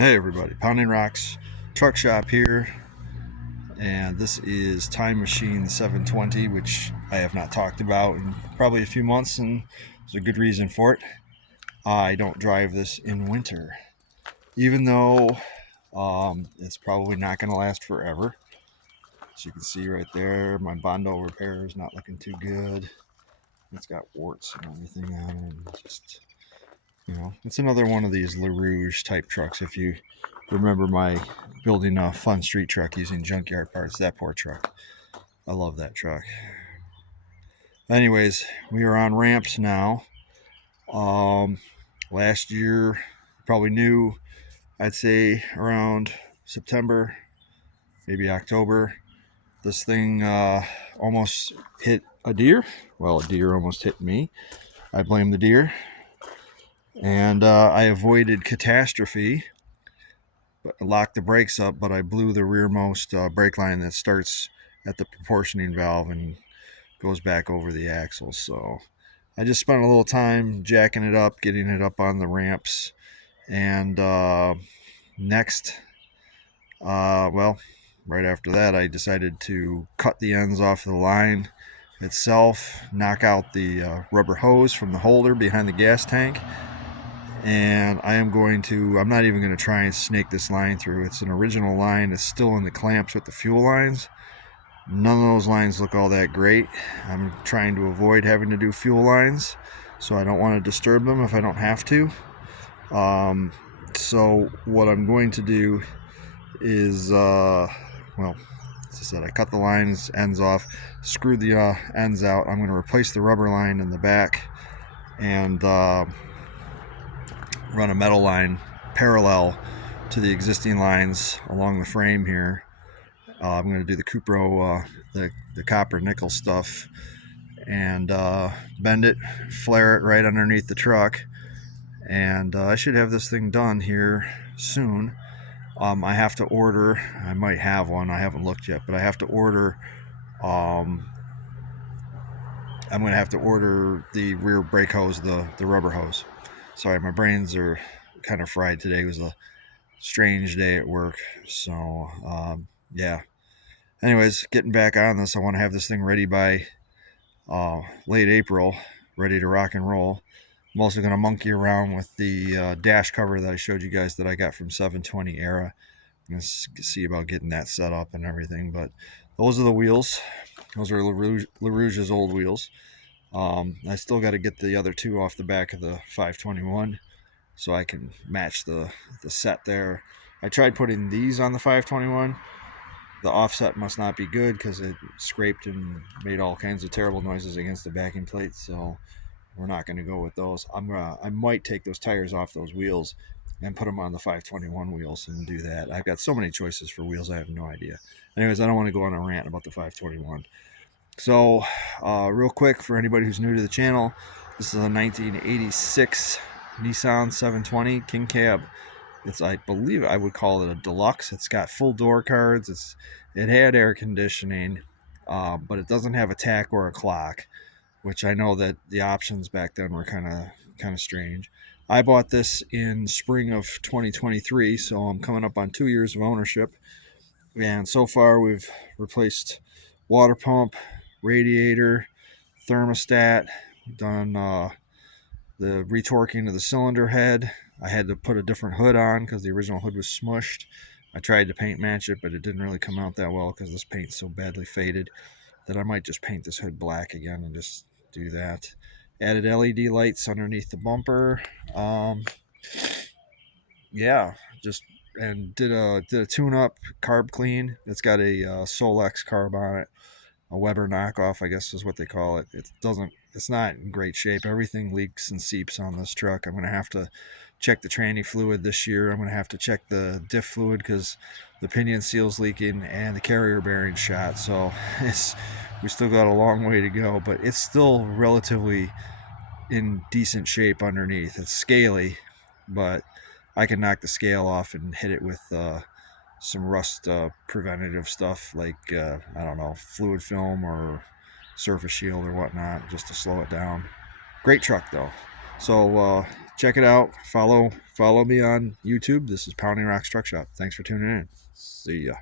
Hey everybody, Pounding Rocks Truck Shop here, and this is Time Machine 720, which I have not talked about in probably a few months, and there's a good reason for it. I don't drive this in winter, even though it's probably not going to last forever. As you can see right there, my Bondo repair is not looking too good. It's got warts and everything on it, and just it's another one of these LaRouge type trucks. If you remember my building a fun street truck using junkyard parts, that poor truck. I love that truck. Anyways, we are on ramps now. Um, Last year, probably knew, I'd say around September, maybe October, this thing almost hit a deer. Well, a deer almost hit me. I blame the deer. And I avoided catastrophe, but locked the brakes up, but I blew the rearmost brake line that starts at the proportioning valve and goes back over the axle. So I just spent a little time jacking it up, getting it up on the ramps, and next, well, right after that, I decided to cut the ends off the line itself, knock out the rubber hose from the holder behind the gas tank, and I'm not even going to try and snake this line through. It's an original line. It's still in the clamps with the fuel lines. None of those lines look all that great. I'm trying to avoid having to do fuel lines, so I don't want to disturb them if I don't have to. So what I'm going to do is, well, as I said, I cut the lines, ends off, screwed the ends out. I'm going to replace the rubber line in the back and run a metal line parallel to the existing lines along the frame here. I'm going to do the Cupro, the copper nickel stuff, and bend it, flare it right underneath the truck, and I should have this thing done here soon. I have to order, I might have one, I haven't looked yet, but I have to order, I'm going to have to order the rear brake hose, the rubber hose. Sorry, my brains are kind of fried today. It was a strange day at work. So, yeah. Anyways, getting back on this, I want to have this thing ready by late April, ready to rock and roll. I'm also going to monkey around with the dash cover that I showed you guys that I got from 720 Era. I'm going to see about getting that set up and everything. But those are the wheels. Those are LaRouge's old wheels. I still got to get the other two off the back of the 521 so I can match the set there. I tried putting these on the 521. The offset must not be good because it scraped and made all kinds of terrible noises against the backing plate, so we're not going to go with those. I might take those tires off those wheels and put them on the 521 wheels and do that. I've got so many choices for wheels, I have no idea. Anyways, I don't want to go on a rant about the 521. So, real quick, for anybody who's new to the channel, this is a 1986 Nissan 720 King Cab. I believe I would call it a deluxe. It's got full door cards. It had air conditioning, but it doesn't have a tack or a clock, which I know that the options back then were kind of strange. I bought this in spring of 2023, so I'm coming up on 2 years of ownership, and so far we've replaced water pump, radiator, thermostat, done the retorquing of the cylinder head. I had to put a different hood on because the original hood was smushed. I tried to paint match it, but it didn't really come out that well because this paint's so badly faded that I might just paint this hood black again and just do that. Added LED lights underneath the bumper. Yeah, just and did a tune-up carb clean. It's got a Solex carb on it, a Weber knockoff, I guess is what they call it. It's not in great shape. Everything leaks and seeps on this truck. I'm going to have to check the tranny fluid this year. I'm going to have to check the diff fluid because the pinion seal's leaking and the carrier bearing shot. So we still got a long way to go, but it's still relatively in decent shape underneath. It's scaly, but I can knock the scale off and hit it with some rust preventative stuff like I don't know, fluid film or surface shield or whatnot, just to slow it down. Great truck though. So check it out. Follow me on YouTube. This is Pounding Rocks Truck Shop. Thanks for tuning in. See ya.